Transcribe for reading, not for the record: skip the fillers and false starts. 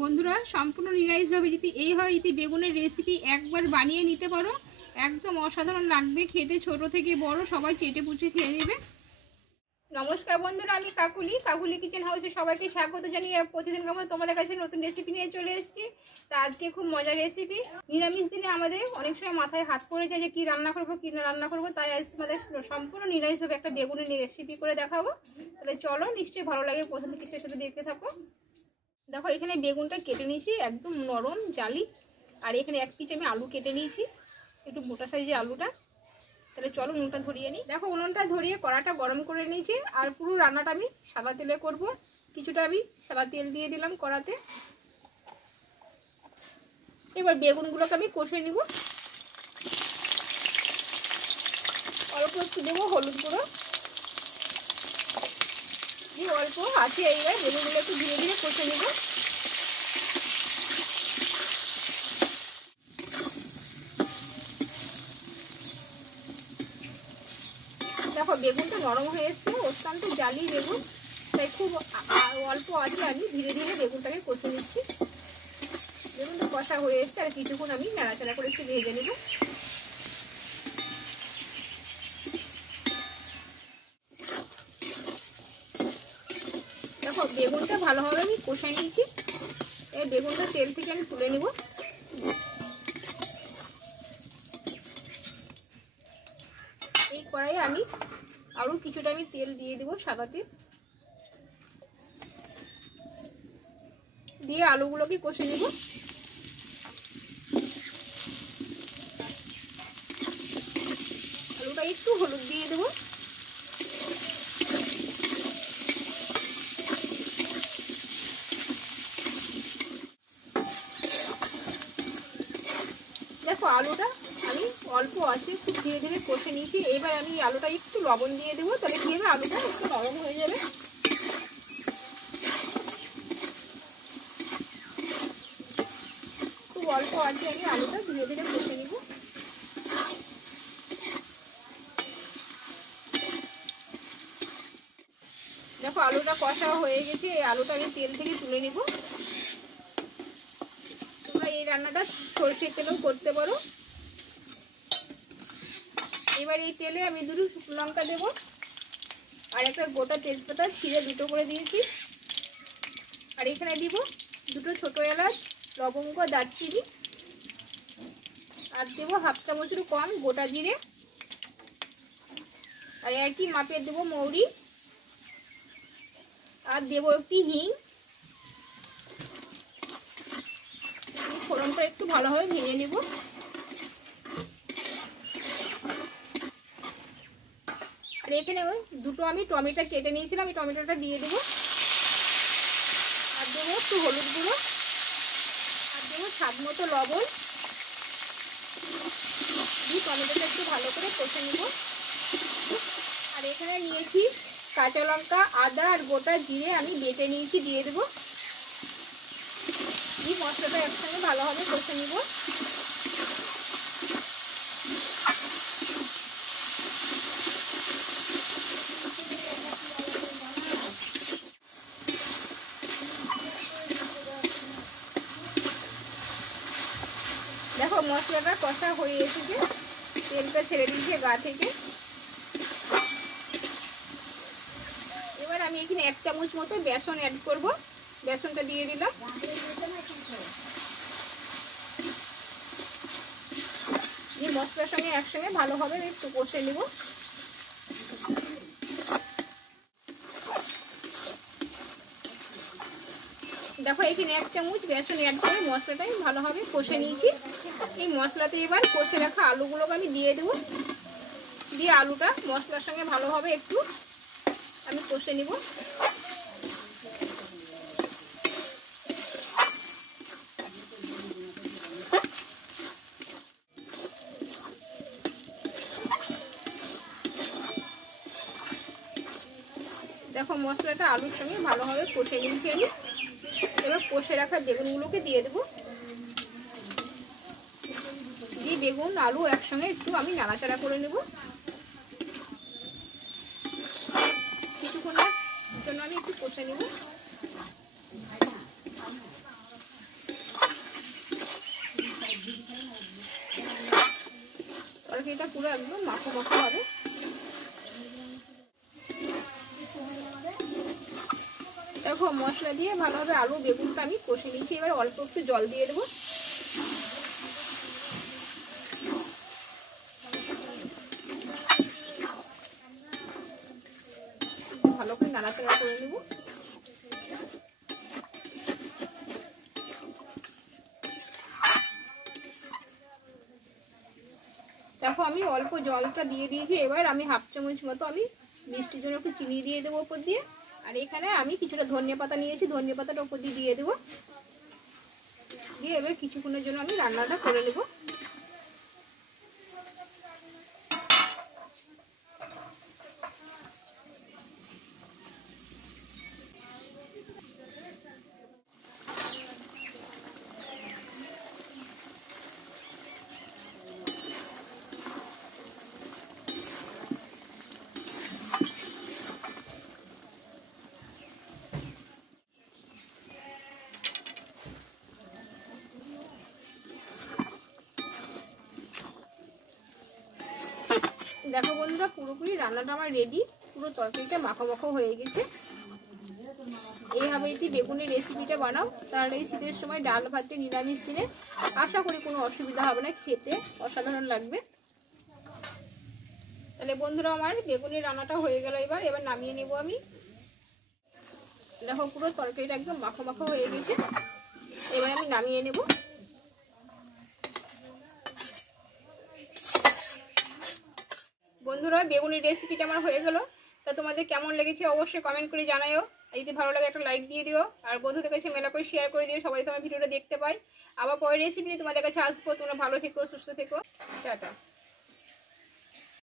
বন্ধুরা সম্পূর্ণ নিরামিষভাবে যদি এই হয় যদি বেগুনের রেসিপি একবার বানিয়ে নিতে পারো একদম অসাধারণ লাগবে খেতে। ছোট থেকে বড় সবাই চেটে পুচে খেয়ে নেবে। নমস্কার বন্ধুরা, আমি কাকুলি কিচেন হাউসে সবাইকে স্বাগত জানিয়ে প্রতিদিন তোমাদের কাছে নতুন রেসিপি নিয়ে চলে এসেছি। তা আজকে খুব মজার রেসিপি। নিরামিষ দিনে আমাদের অনেক সময় মাথায় হাত পড়ে যায় যে কী রান্না করবো কী না রান্না করবো, তাই আজ তোমাদের সম্পূর্ণ নিরামিষভাবে একটা বেগুনের রেসিপি করে দেখাবো। তাহলে চলো, নিশ্চয়ই ভালো লাগে, প্রথম থেকে শেষের সাথে দেখতে থাকো। দেখো এখানে বেগুনটা কেটে নিয়েছি একদম নরম জালি, আর এখানে এক পিস আমি আলু কেটে নিয়েছি, একটু মোটা সাইজের আলুটা। তাহলে চলো উনুনটা ধরিয়ে নিই। দেখো উনুনটা ধরিয়ে কড়াটা গরম করে নিয়েছি, আর পুরো রান্নাটা আমি সাদা তেলে করব। কিছুটা আমি সাদা তেল দিয়ে দিলাম কড়াতে। এবার বেগুনগুলোকে আমি কষে নিব। অল্প একটু দেবো হলুদ গুঁড়ো দিয়ে অল্প আছে। এইবার বেগুনগুলো একটু ধীরে ধীরে কষে নিব। দেখো বেগুনটা নরম হয়ে এসছে, অত্যন্ত জালি বেগুন, তাই খুব অল্প আছে আমি ধীরে ধীরে বেগুনটাকে কষে নিচ্ছি। বেগুনটা কষা হয়ে এসছে, আর কিছুক্ষণ আমি নাড়াচাড়া করে একটু ভেজে নেব। দেখো বেগুনটা ভালোভাবে আমি কষে নিয়েছি। এই বেগুনটা তেল থেকে আমি তুলে নিব। এই কড়াইয়ে আমি আরও কিছুটা আমি তেল দিয়ে দেবো, সাদা তেল দিয়ে আলুগুলোকে কষে নেব। আলুটা একটু হলুদ দিয়ে দেবো। দেখো আলুটা আমি অল্প আছে খুব ধীরে ধীরে কষে নিয়েছি। এবার আমি আলুটা একটু লবণ দিয়ে দেবো, তাহলে কি হবে আলুটা একটু নরম হয়ে যাবে। খুব অল্প আছে আমি আলুটা ধীরে ধীরে কষে নিব। দেখো আলুটা কষা হয়ে গেছে, এই আলুটা আমি তেল থেকে তুলে নিব। তোমরা এই রান্নাটা সরষের তেলেও করতে পারো। এবার এই তেলে আমি দুটো শুকনো লঙ্কা দেবো, আর একটা গোটা তেজপাতা ছিঁড়ে দুটো করে দিয়েছি। আর এখানে দিব দুটো ছোট এলাচ, লবঙ্গ, দারচিনি, আর দেবো হাফ চামচের কম গোটা জিরে, আর একই মাপে দেবো মৌরি, আর দেবো একটি হিং। ফোড়নটা একটু ভালোভাবে ভেজে নেব। আর এখানে দুটো আমি টমেটো কেটে নিয়েছিলাম, এই টমেটোটা দিয়ে দেবো। আর দেবো একটু হলুদ গুঁড়ো, আর দেবো স্বাদ মতো লবণ দিয়ে টমেটোটা একটু ভালো করে কষে নেব। আর এখানে নিয়েছি কাঁচা লঙ্কা, আদা আর গোটা জিরে আমি বেটে নিয়েছি, দিয়ে দেবো। দিয়ে মশলাটা একসঙ্গে ভালোভাবে কষে নেব। দেখো মশলাটা কষা হয়ে এসেছে, তেলটা ছেড়ে দিয়েছে গা থেকে। এবার আমি এখানে 1 চামচ মতো বেসন অ্যাড করব। বেসনটা দিয়ে দিলাম। এই মশলার সঙ্গে একসঙ্গে ভালোভাবে একটু কষে নেব। দেখো এখানে 1 চামচ বেসন অ্যাড করে মশলাটাই ভালোভাবে কষে নিয়েছি। এই মশলাতে এবার কষে রাখা আলুগুলোকে আমি দিয়ে দেবো। দিয়ে আলুটা মশলার সঙ্গে ভালোভাবে একটু আমি কষে নিব। দেখো মশলাটা আলুর সঙ্গে ভালোভাবে কষে নিয়েছি আমি। এবার কষে রাখা বেগুনগুলোকে দিয়ে দেবো। দিয়ে বেগুন আলু একসঙ্গে একটু আমি নাড়াচাড়া করে নেব। কিছুক্ষণের জন্য আমি একটু কষে নেব। তরকারিটা পুরো একদম মাখো মাখো হবে। দেখো মশলা দিয়ে ভালোভাবে আলু বেগুনটা আমি কষে নিয়েছি। এবার অল্প একটু জল দিয়ে দেবো। ভালো করে নাড়াচাড়া করে নেব। দেখো আমি অল্প জলটা দিয়ে দিয়েছি। এবার আমি হাফ চামচ মতো আমি মিষ্টির জন্য একটু চিনি দিয়ে দেবো উপর দিয়ে। আর এখানে আমি কিছুটা ধনিয়া পাতা নিয়েছি, ধনিয়া পাতাটা উপর দিয়ে দেবো। দিয়ে এবার কিছুক্ষণের জন্য আমি রান্নাটা করে নেব। দেখো বন্ধুরা পুরোপুরি রান্নাটা আমার রেডি। পুরো তরকারিটা মাখো মাখো হয়ে গেছে। এইভাবে যদি বেগুনের রেসিপিটা বানাও তাহলে এই শীতের সময় ডাল ভাতে নিরামিষ দিনে আশা করি কোনো অসুবিধা হবে না, খেতে অসাধারণ লাগবে। তাহলে বন্ধুরা আমার বেগুনের রান্নাটা হয়ে গেল। এবার নামিয়ে নেব আমি। দেখো পুরো তরকারিটা একদম মাখো মাখো হয়ে গেছে। এবার আমি নামিয়ে নেব। বন্ধুরা বেগুনের রেসিপিটা আমার হয়ে গেল। তা তোমাদের কেমন লেগেছে অবশ্যই কমেন্ট করে জানাও। আর যদি ভালো লাগে একটা লাইক দিয়ে দিও, আর বন্ধুদের কাছে মেলা করে শেয়ার করে দিও, সবাই তোমার ভিডিওটা দেখতে পাই। আবার পরের রেসিপি নিয়ে তোমাদের কাছে আসবো। তোমরা ভালো থেকো, সুস্থ থেকো, টাটা।